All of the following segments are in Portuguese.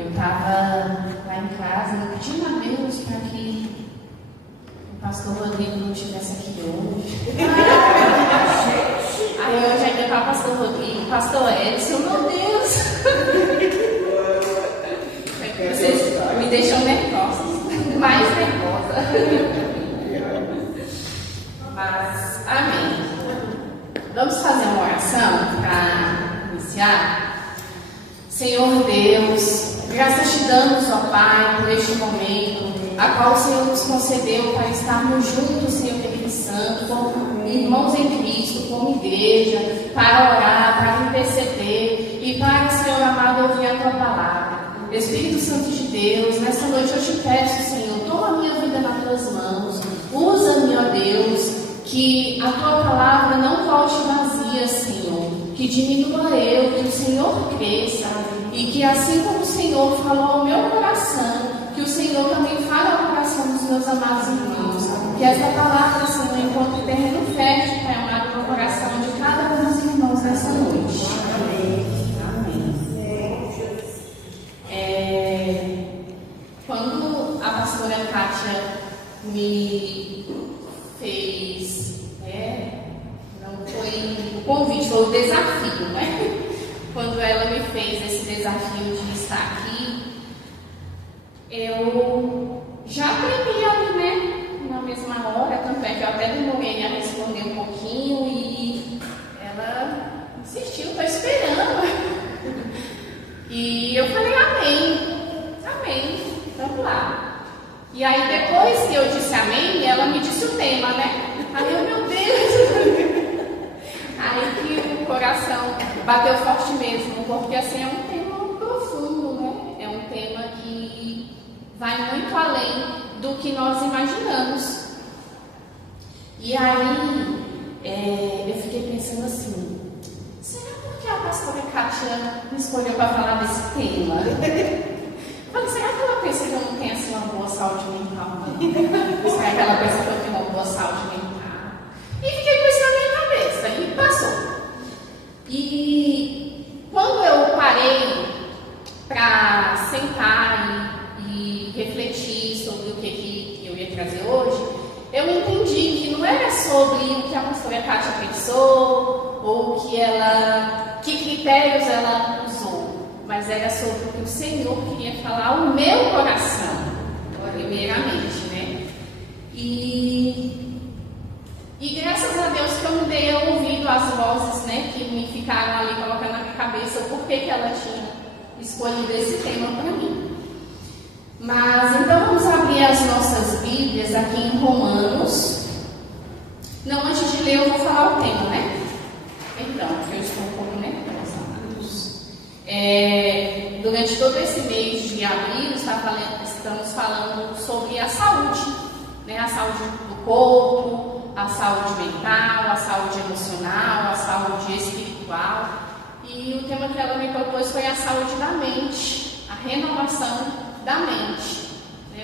eu estava lá em casa pedindo a Deus para que o pastor Rodrigo não estivesse aqui hoje. Aí hoje ainda está o pastor Rodrigo, o pastor Edson, meu Deus! Vocês me deixam nervosa, mais nervosa. Mas, amém. Vamos fazer uma oração para iniciar? Senhor Deus, graças te damos, ó Pai, por este momento, a qual o Senhor nos concedeu para estarmos juntos, Senhor Espírito Santo, como irmãos em Cristo, como igreja, para orar, para interceder e para, Senhor amado, ouvir a Tua palavra. Espírito Santo de Deus, nesta noite eu te peço, Senhor, toma a minha vida nas Tuas mãos, usa-me, ó Deus, que a Tua palavra não volte vazia, Senhor, que diminua eu, que o Senhor cresça, e que assim como o Senhor falou ao meu coração, que o Senhor também fale ao coração dos meus amados irmãos, que esta palavra, Senhor, encontre terreno fértil, Pai amado, no coração de cada um dos irmãos nessa noite. Amém. Quando a pastora Kátia me fez, não foi o convite, foi o desafio, né? Quando ela me fez esse desafio de estar aqui, eu já aprendi ali, né? Na mesma hora, tanto é que eu até demorei a responder um pouquinho e ela insistiu, estou esperando. E eu falei, amém, vamos lá. E aí depois que eu disse amém, ela me disse o tema, né? Aí eu, meu Deus! Aí que o coração bateu forte mesmo, porque assim é um tema profundo, né? É um tema que vai muito além do que nós imaginamos. E aí eu fiquei pensando assim, será porque a pastora Kátia me escolheu para falar desse tema? Eu falei, será que ela pensa que eu não tenho assim uma boa saúde mental? Será que ela pensa que eu tenho uma boa saúde mental? E fiquei com isso na minha cabeça e passou. E quando eu parei para sentar e refletir sobre o que eu ia trazer hoje, eu entendi que não era sobre o que a pastora Kátia pensou ou que critérios ela usou, mas era sobre o que o Senhor queria falar ao meu coração, primeiramente, né? E graças a Deus que eu me dei ouvido às vozes, né, que me ficaram ali colocando na minha cabeça por que ela tinha escolhido esse tema para mim. Mas então vamos abrir as nossas Bíblias aqui em Romanos. Não, antes de ler eu vou falar o tema, né? Perdão, porque eu estou um pouco nervosa, amados. Durante todo esse mês de abril estamos falando sobre a saúde, né? A saúde do corpo, a saúde mental, a saúde emocional, a saúde espiritual. E o tema que ela me propôs foi a saúde da mente, a renovação da mente.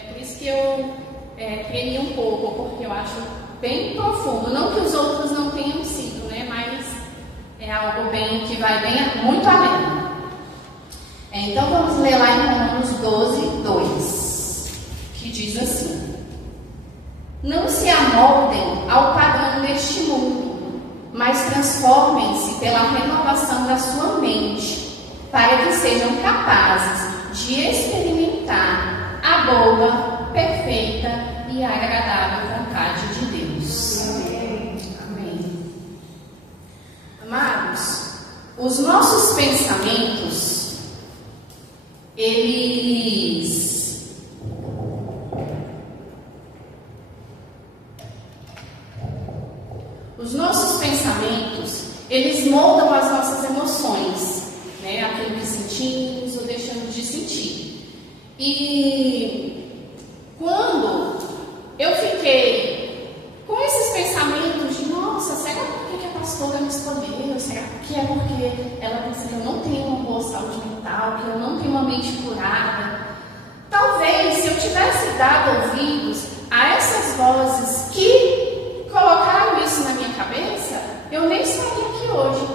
Por isso que eu tremi um pouco, porque eu acho bem profundo. Não que os outros não tenham sido, né? Mas é algo que vai muito além. Então vamos ler lá em Romanos 12, 2, que diz assim: não se amoldem ao padrão deste mundo, mas transformem-se pela renovação da sua mente, para que sejam capazes de experimentar a boa, perfeita e agradável vontade de Deus. Amém. Amados, os nossos pensamentos, eles moldam as nossas emoções, né? Aquilo que sentimos ou deixamos de sentir. E quando eu fiquei com esses pensamentos de, nossa, será porque a pastora me escolheu? Será que é porque ela pensa que eu não tenho uma boa saúde mental, que eu não tenho uma mente curada? Talvez, se eu tivesse dado ouvidos a essas vozes que colocaram isso na minha cabeça, eu nem estaria aqui hoje.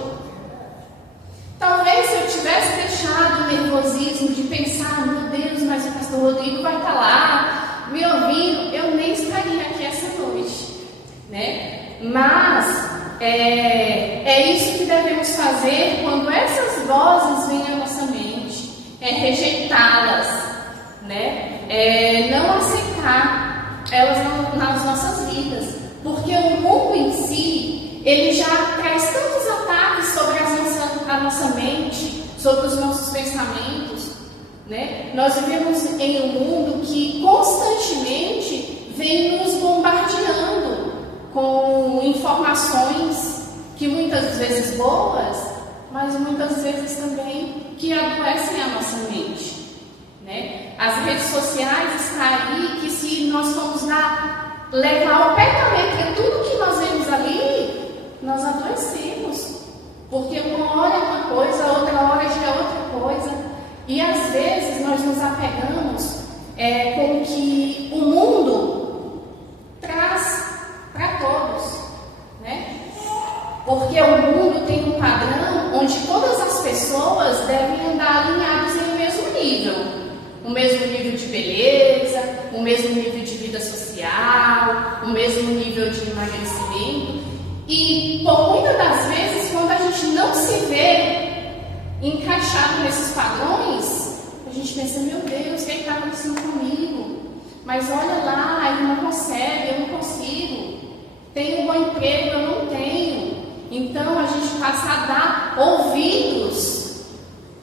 Talvez, se eu tivesse deixado o nervosismo nervosismo de pensar, meu Deus, mas o pastor Rodrigo vai estar lá me ouvindo, eu nem estaria aqui essa noite, né? Mas é isso que devemos fazer quando essas vozes vêm à nossa mente, é rejeitá-las, né? Não aceitar elas nas nossas vidas, porque o mundo em si, ele já traz tantos ataques sobre a nossa mente, sobre os nossos pensamentos, né? Nós vivemos em um mundo que constantemente vem nos bombardeando com informações que muitas vezes boas, mas muitas vezes também que adoecem a nossa mente, né? As redes sociais estão aí que, se nós formos levar ao pé da letra tudo que nós vemos ali, nós adoecemos, porque uma hora é uma coisa, outra hora já é outra coisa, e às vezes nós nos apegamos com o que o mundo traz para todos, né? Porque o mundo tem um padrão onde todas as pessoas devem andar alinhadas em um mesmo nível. O mesmo nível de beleza, o mesmo nível de vida social, o mesmo nível de emagrecimento. E por muitas das vezes, quando a gente não se vê encaixado nesses padrões, a gente pensa, meu Deus, o que está acontecendo comigo? Mas olha lá, ele não consegue, eu não consigo. Tem um bom emprego, eu não tenho. Então a gente passa a dar ouvidos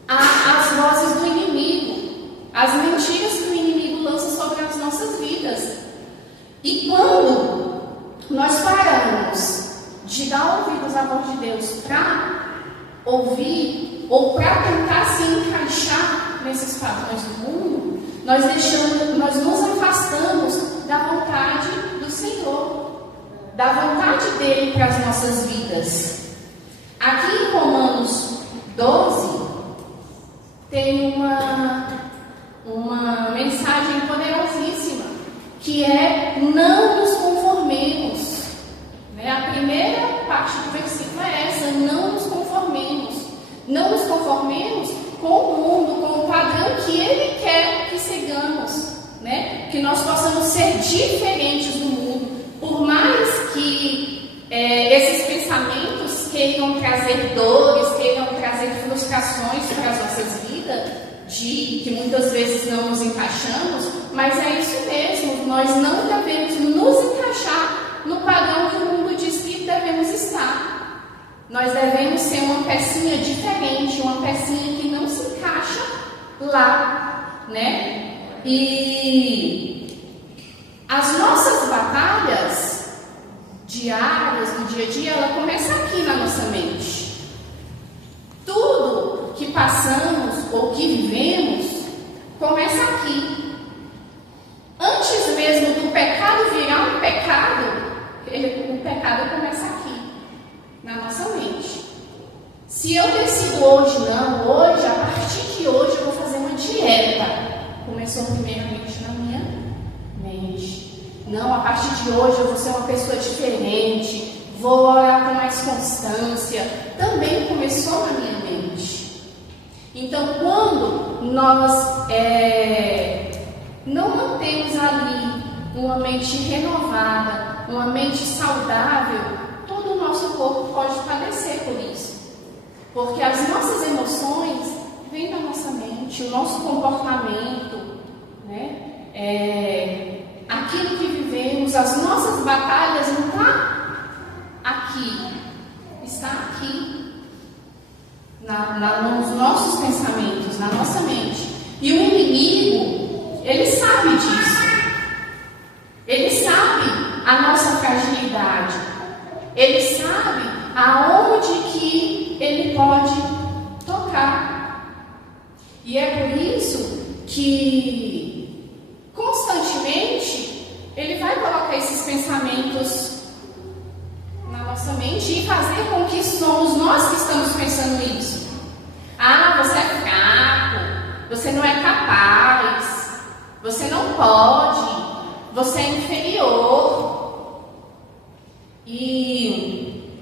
às vozes do inimigo, às mentiras que o inimigo lança sobre as nossas vidas. E quando nós paramos de dar ouvidos à voz de Deus para ouvir ou para tentar se encaixar nesses padrões do mundo, nós nos afastamos da vontade do Senhor, da vontade dele para as nossas vidas. Aqui em Romanos 12 tem uma mensagem poderosíssima, que é: não nos conformemos, né? A primeira parte do versículo é essa: não nos conformemos. Não nos conformemos com o mundo, com o padrão que ele quer que sigamos, né? Que nós possamos ser diferentes do mundo, por mais que esses pensamentos queiram trazer dores, queiram trazer frustrações para as nossas vidas, que muitas vezes não nos encaixamos, mas é isso mesmo, nós não devemos nos encaixar no padrão que o mundo diz que devemos estar. Nós devemos ser uma pecinha diferente, uma pecinha que não se encaixa lá, né? E as nossas batalhas diárias, do dia a dia, ela começa aqui na nossa mente. Tudo que passamos ou que vivemos começa aqui. Antes mesmo do pecado virar um pecado, o pecado começa aqui, na nossa mente. Se eu decido hoje, a partir de hoje eu vou fazer uma dieta, começou primeiramente na minha mente. Não, a partir de hoje eu vou ser uma pessoa diferente, vou orar com mais constância, também começou na minha mente. Então, quando nós não mantemos ali uma mente renovada, uma mente saudável, todo o nosso corpo pode padecer por isso. Porque as nossas emoções vêm da nossa mente, o nosso comportamento, né? Aquilo que vivemos, as nossas batalhas não está aqui, está aqui, nos nossos pensamentos, na nossa mente. E o inimigo, ele sabe disso. Ele sabe a nossa fragilidade. Ele sabe aonde que ele pode tocar. E é por isso que constantemente ele vai colocar esses pensamentos na nossa mente e fazer com que somos nós que estamos pensando isso. Ah, você é fraco, você não é capaz, você não pode, você é inferior. E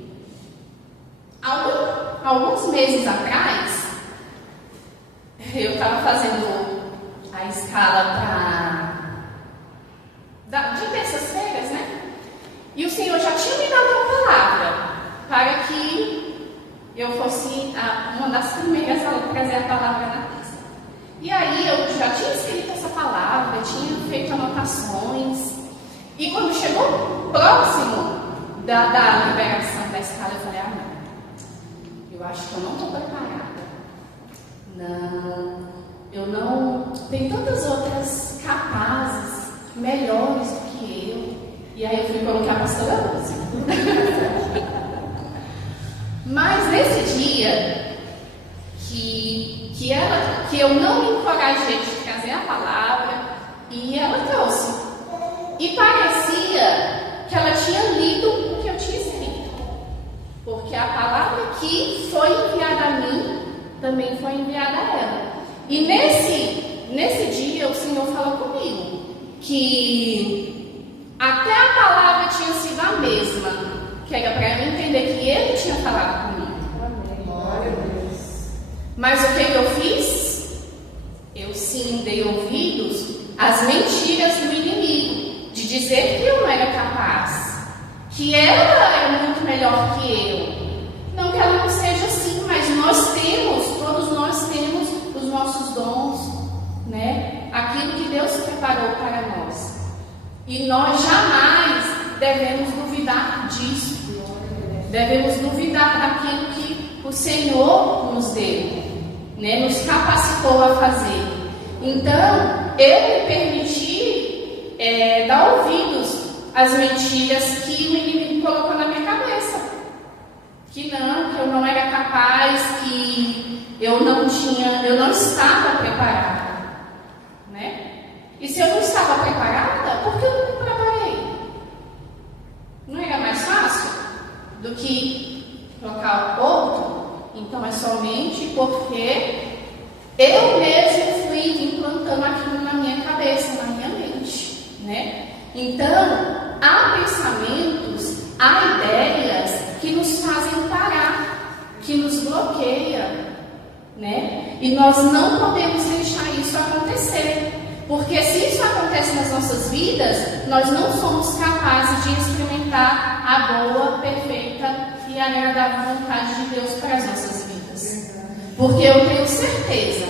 alguns meses atrás, eu estava estava fazendo a escala de terças-feiras, né? E o Senhor já tinha me dado uma palavra para que eu fosse uma das primeiras a trazer a palavra na terça. E aí eu já tinha escrito essa palavra, tinha feito anotações. E quando chegou próximo da liberação da escala, eu falei, não, eu acho que eu não estou preparada. Não, eu não... Tem tantas outras capazes, melhores do que eu. E aí eu fui colocar a pastora Lúcia. Mas nesse dia que eu não me encorajei de trazer a palavra, e ela trouxe. E parecia que ela tinha lido o que eu tinha escrito. Porque a palavra que foi enviada a mim, também foi enviada a ela. E nesse dia o Senhor falou comigo que até a palavra tinha sido a mesma, que era para eu entender que Ele tinha falado comigo. Glória a Deus. Mas o que eu fiz? Eu sim dei ouvidos às mentiras do inimigo, de dizer que eu não era capaz, que ela era muito melhor que eu. Não que ela não seja assim, mas todos nós temos os nossos dons, né? Aquilo que Deus preparou para nós. E nós jamais devemos duvidar disso. Devemos duvidar daquilo que o Senhor nos deu, né? Nos capacitou a fazer. Então, eu me permiti dar ouvidos às mentiras que o inimigo colocou na minha cabeça. Que eu não era capaz, que eu não estava preparada, né? E se eu não estava preparada, por que eu não me preparei? Não era mais fácil do que trocar outro? Então é somente porque eu mesmo fui implantando aquilo na minha cabeça, na minha mente, né? Então, há pensamentos, há ideias que nos fazem parar, que nos bloqueiam, né? E nós não podemos deixar isso acontecer, porque se isso acontece nas nossas vidas, nós não somos capazes de experimentar a boa, perfeita e agradável vontade de Deus para as nossas vidas. Porque eu tenho certeza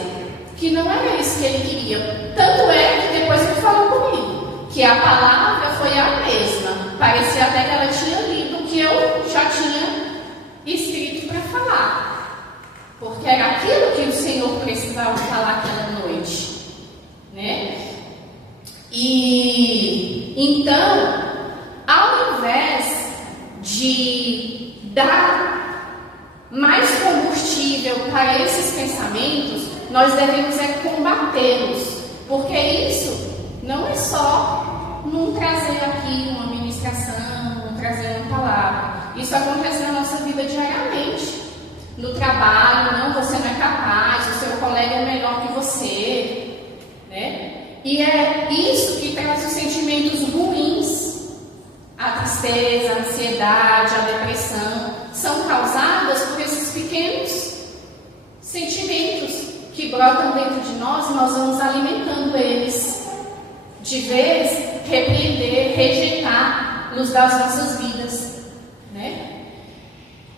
que não era isso que Ele queria. Tanto é que depois Ele falou comigo, que a palavra foi a mesma. Parecia até que ela tinha lido o que eu já tinha escrito para falar. Porque era aquilo que o Senhor precisava falar aquela noite, né? E então, ao invés de dar mais combustível para esses pensamentos, nós devemos combatê-los. Porque isso não é só trazer aqui uma ministração, trazer uma palavra. Isso acontece na nossa vida diariamente. No trabalho, não, você não é capaz, o seu colega é melhor que você, né? E é isso que traz os sentimentos ruins. A tristeza, a ansiedade, a depressão são causadas por esses pequenos sentimentos que brotam dentro de nós e nós vamos alimentando eles. De vez, repreender, rejeitar luz das nossas vidas, né?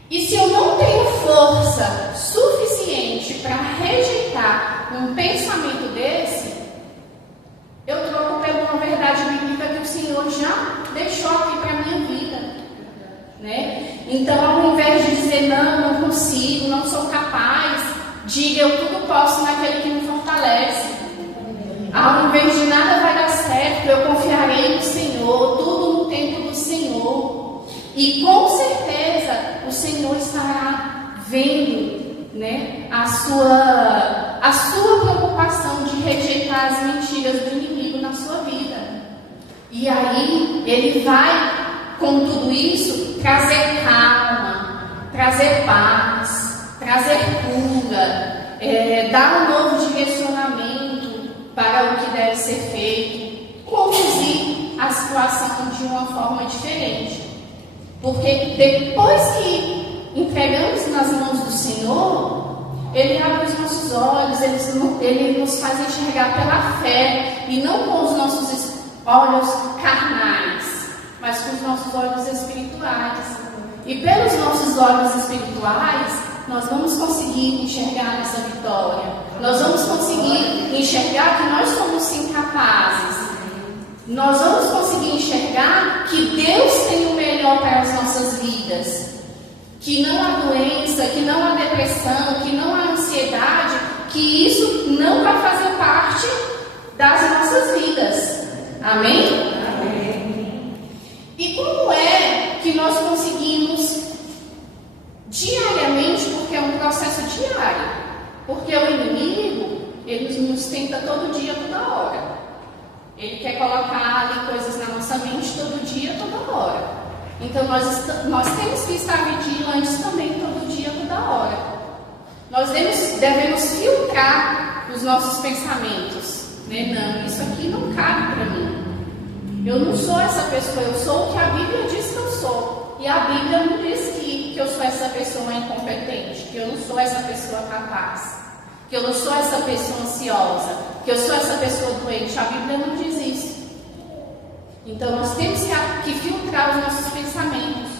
E se eu não tenho força suficiente para rejeitar um pensamento desse, eu troco pela uma verdade bíblica que o Senhor já deixou aqui para a minha vida, né? Então, ao invés de dizer não consigo, não sou capaz, diga eu tudo posso naquele que me fortalece. Ao invés de nada vai dar certo, eu confiarei no Senhor, tudo no tempo do Senhor. E com certeza o Senhor estará vendo, né, a sua preocupação de rejeitar as mentiras do inimigo na sua vida. E aí Ele vai, com tudo isso, trazer calma, trazer paz, trazer cura, dar um novo direcionamento para o que deve ser feito, conduzir a situação de uma forma diferente. Porque depois que entregamos nas mãos do Senhor, Ele abre os nossos nossos olhos, Ele nos faz enxergar pela fé e não com os nossos olhos carnais, mas com os nossos olhos espirituais. E pelos nossos olhos espirituais, nós vamos conseguir enxergar essa vitória. Nós vamos conseguir enxergar que nós somos sim capazes. Nós vamos conseguir enxergar que Deus tem o melhor para as nossas vidas. Que não há doença, que não há depressão, que não há ansiedade, que isso não vai fazer parte das nossas vidas. Amém? Amém. E como é que nós conseguimos diariamente, porque é um processo diário, porque o inimigo, ele nos tenta todo dia, toda hora. Ele quer colocar ali coisas na nossa mente todo dia, toda hora. Então nós temos que estar vigilantes também todo dia, toda hora. Nós devemos filtrar os nossos pensamentos. Né? Não, isso aqui não cabe para mim. Eu não sou essa pessoa, eu sou o que a Bíblia diz que eu sou. E a Bíblia não diz que eu sou essa pessoa incompetente, que eu não sou essa pessoa capaz, que eu não sou essa pessoa ansiosa, que eu sou essa pessoa doente. A Bíblia não diz isso. Então nós temos que filtrar os nossos pensamentos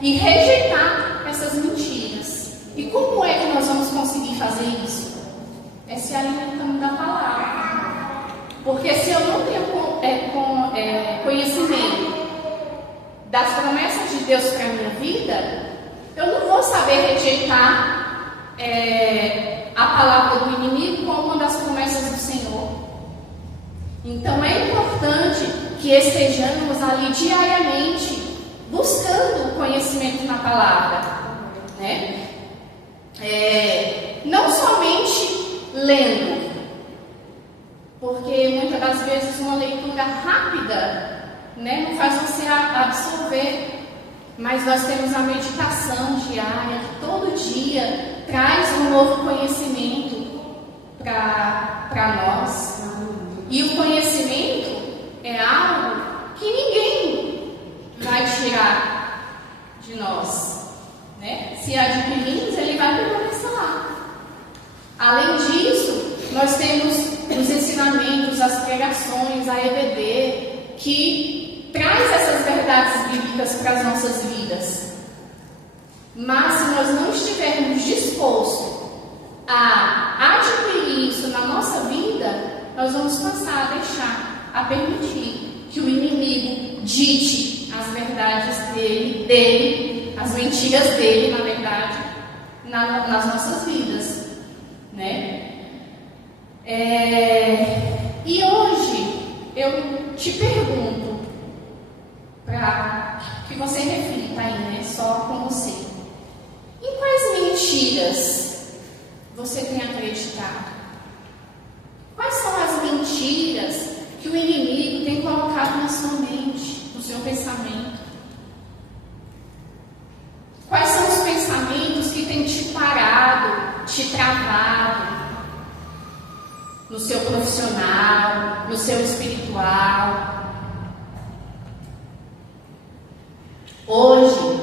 e rejeitar essas mentiras. E como é que nós vamos conseguir fazer isso? É se alimentando da palavra. Porque se eu não tenho conhecimento das promessas de Deus para a minha vida, eu não vou saber rejeitar a palavra do inimigo como uma das promessas do Senhor. Então é importante que estejamos ali diariamente buscando o conhecimento na palavra, né? Não somente lendo, porque muitas das vezes uma leitura rápida, né, não faz você absorver, mas nós temos a meditação diária, que todo dia traz um novo conhecimento para nós. E o conhecimento é algo que ninguém vai tirar de nós, né? Se adquirirmos, ele vai permanecer lá. Além disso, nós temos os ensinamentos, as pregações, a EBD, que traz essas verdades bíblicas para as nossas vidas. Mas se nós não estivermos dispostos a adquirir isso na nossa vida, nós vamos passar a deixar, a permitir que o inimigo dite as verdades dele, as mentiras dele, na verdade, nas nossas vidas, né? E hoje eu te pergunto, para que você reflita aí, né? Só com você. Em quais mentiras você tem acreditado? Quais são as mentiras que o inimigo tem colocado na sua mente, no seu pensamento? Quais são os pensamentos que têm te parado, te travado? No seu profissional, no seu espiritual. Hoje,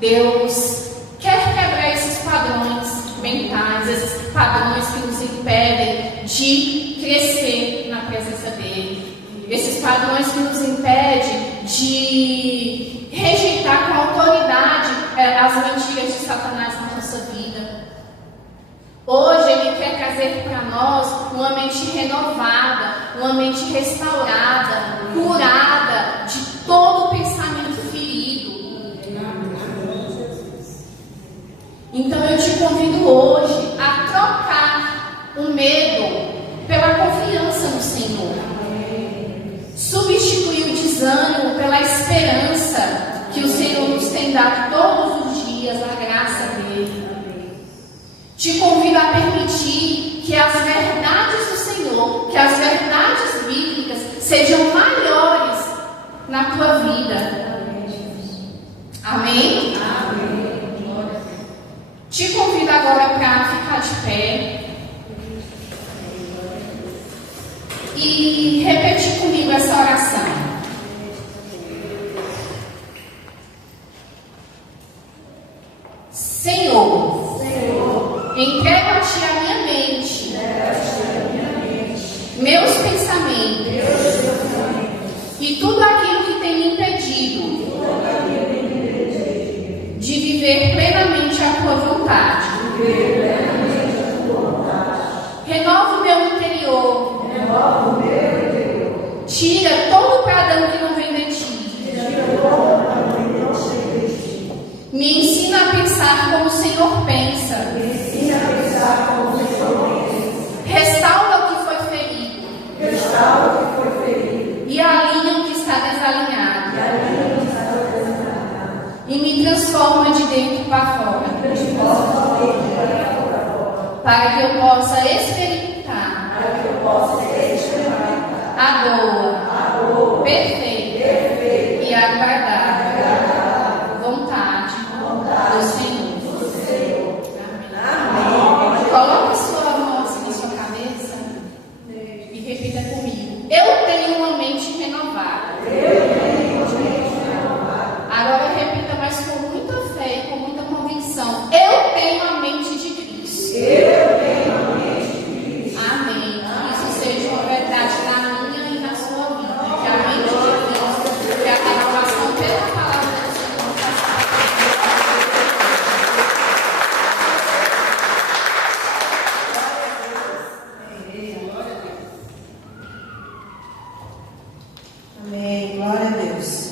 Deus quer quebrar esses padrões mentais, esses padrões que nos impedem de crescer na presença dEle. Esses padrões que nos impedem de rejeitar com autoridade as mentiras de Satanás na nossa vida. Hoje Ele quer trazer para nós uma mente renovada, uma mente restaurada, curada de todo pensamento ferido. Então eu te convido hoje a trocar o medo pela confiança no Senhor. Substituir o desânimo pela esperança que o Senhor nos tem dado todos os dias, a graça dEle. Te convido a permitir que as verdades do Senhor, que as verdades bíblicas sejam maiores na tua vida. Amém? Amém. Te convido agora para ficar de pé e repetir comigo essa oração. Senhor, entrego a Ti a minha mente, meus pensamentos e tudo aquilo que tem me impedido de viver plenamente a tua vontade. Renova o meu interior. Tira todo o pradão que não vem de ti. Me ensina a pensar como o Senhor pensa. Restaura o que foi ferido. E alinha o que está desalinhado. E me transforma de dentro para fora. Para que eu possa experimentar a boa, perfeita e agradável vontade do Senhor. Amém. Coloque sua mão assim na sua cabeça e repita comigo. Eu tenho uma mente renovada. Agora repita, mas com muita fé e com muita convicção. Eu tenho a mente de Cristo. Amém. Que isso seja uma verdade na minha e na sua vida. Que a mente de Cristo, que a renovação pela palavra do Senhor faça. Amém. Glória a Deus.